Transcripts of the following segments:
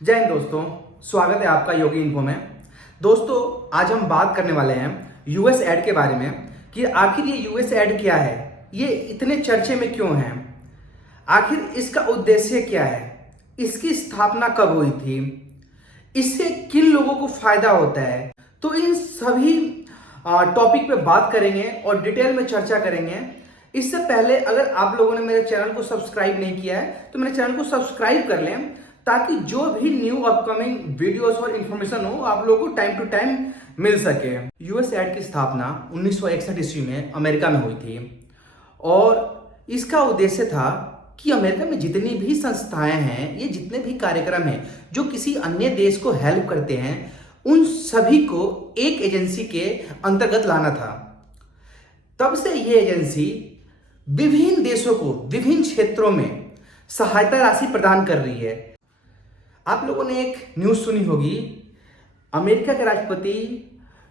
जय हिंद दोस्तों, स्वागत है आपका योगी इन्फो में। दोस्तों, आज हम बात करने वाले हैं यूएस एड के बारे में कि आखिर ये यूएस एड क्या है, ये इतने चर्चे में क्यों है, आखिर इसका उद्देश्य क्या है, इसकी स्थापना कब हुई थी, इससे किन लोगों को फायदा होता है। तो इन सभी टॉपिक पे बात करेंगे और डिटेल में चर्चा करेंगे। इससे पहले अगर आप लोगों ने मेरे चैनल को सब्सक्राइब नहीं किया है तो मेरे चैनल को सब्सक्राइब कर लें, ताकि जो भी न्यू अपकमिंग वीडियोस और इंफॉर्मेशन हो आप लोगों को टाइम टू टाइम मिल सके। यूएस एड की स्थापना 1961 ईस्वी में अमेरिका में हुई थी और इसका उद्देश्य था कि अमेरिका में जितनी भी संस्थाएं हैं, ये जितने भी कार्यक्रम हैं जो किसी अन्य देश को हेल्प करते हैं, उन सभी को एक एजेंसी के अंतर्गत लाना था। तब से ये एजेंसी विभिन्न देशों को विभिन्न क्षेत्रों में सहायता राशि प्रदान कर रही है। आप लोगों ने एक न्यूज़ सुनी होगी, अमेरिका के राष्ट्रपति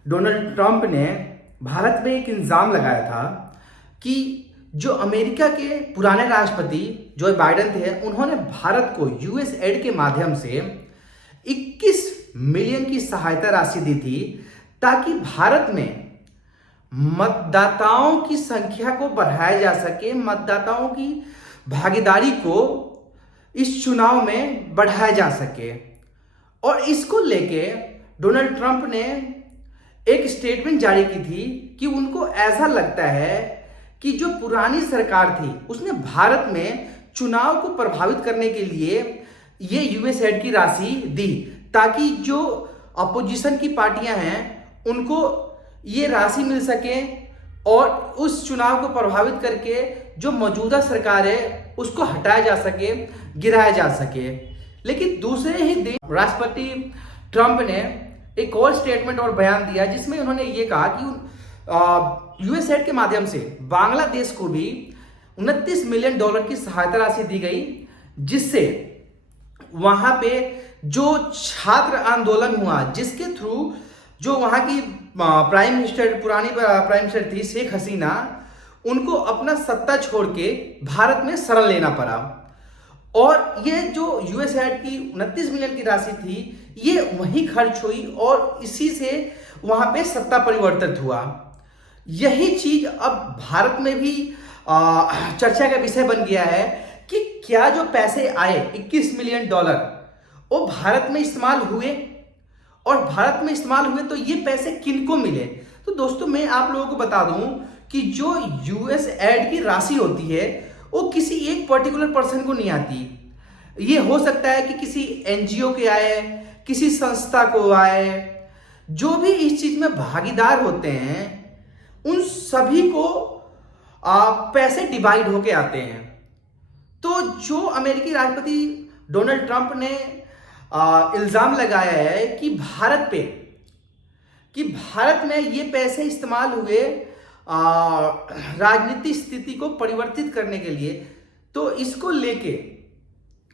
डोनाल्ड ट्रंप ने भारत में एक इल्ज़ाम लगाया था कि जो अमेरिका के पुराने राष्ट्रपति जो बाइडेन थे, उन्होंने भारत को यूएस एड के माध्यम से 21 मिलियन की सहायता राशि दी थी, ताकि भारत में मतदाताओं की संख्या को बढ़ाया जा सके, मतदाताओं की भागीदारी को इस चुनाव में बढ़ाया जा सके। और इसको लेके डोनाल्ड ट्रंप ने एक स्टेटमेंट जारी की थी कि उनको ऐसा लगता है कि जो पुरानी सरकार थी उसने भारत में चुनाव को प्रभावित करने के लिए ये यूएस एड की राशि दी, ताकि जो अपोजिशन की पार्टियां हैं उनको ये राशि मिल सके और उस चुनाव को प्रभावित करके जो मौजूदा सरकार है उसको हटाया जा सके, गिराया जा सके। लेकिन दूसरे ही दिन राष्ट्रपति ट्रंप ने एक और स्टेटमेंट और बयान दिया, जिसमें उन्होंने ये कहा कि यूएस एड के माध्यम से बांग्लादेश को भी $29 मिलियन की सहायता राशि दी गई, जिससे वहां पे जो छात्र आंदोलन हुआ, जिसके थ्रू जो वहां की प्राइम मिनिस्टर, पुरानी प्राइम मिनिस्टर थी शेख हसीना, उनको अपना सत्ता छोड़ के भारत में शरण लेना पड़ा। और ये जो यूएस एड की 29 मिलियन की राशि थी, ये वहीं खर्च हुई और इसी से वहां पे सत्ता परिवर्तित हुआ। यही चीज अब भारत में भी चर्चा का विषय बन गया है कि क्या जो पैसे आए $21 मिलियन वो भारत में इस्तेमाल हुए, और भारत में इस्तेमाल हुए तो ये पैसे किनको मिले। तो दोस्तों, मैं आप लोगों को बता दूं कि जो यूएस एड की राशि होती है वो किसी एक पर्टिकुलर पर्सन को नहीं आती। ये हो सकता है कि किसी एनजीओ के आए, किसी संस्था को आए, जो भी इस चीज में भागीदार होते हैं उन सभी को पैसे डिवाइड होके आते हैं। तो जो अमेरिकी राष्ट्रपति डोनाल्ड ट्रंप ने इल्जाम लगाया है कि भारत में ये पैसे इस्तेमाल हुए राजनीतिक स्थिति को परिवर्तित करने के लिए, तो इसको लेके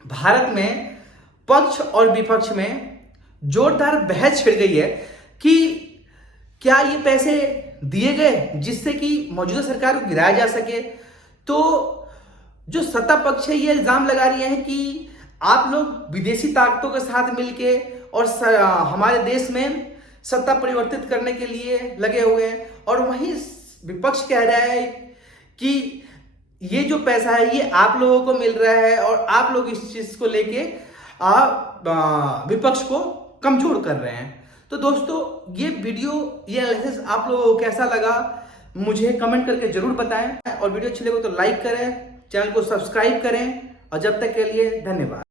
भारत में पक्ष और विपक्ष में जोरदार बहस छिड़ गई है कि क्या ये पैसे दिए गए जिससे कि मौजूदा सरकार को गिराया जा सके। तो जो सत्ता पक्ष है ये इल्जाम लगा रही है कि आप लोग विदेशी ताकतों के साथ मिलके और हमारे देश में सत्ता परिवर्तित करने के लिए लगे हुए हैं, और वहीं विपक्ष कह रहा है कि ये जो पैसा है ये आप लोगों को मिल रहा है और आप लोग इस चीज को लेके विपक्ष को कमजोर कर रहे हैं। तो दोस्तों, ये वीडियो, ये एनालिसिस आप लोगों को कैसा लगा मुझे कमेंट करके जरूर बताएं, और वीडियो अच्छी लगे तो लाइक करें, चैनल को सब्सक्राइब करें, और जब तक के लिए धन्यवाद।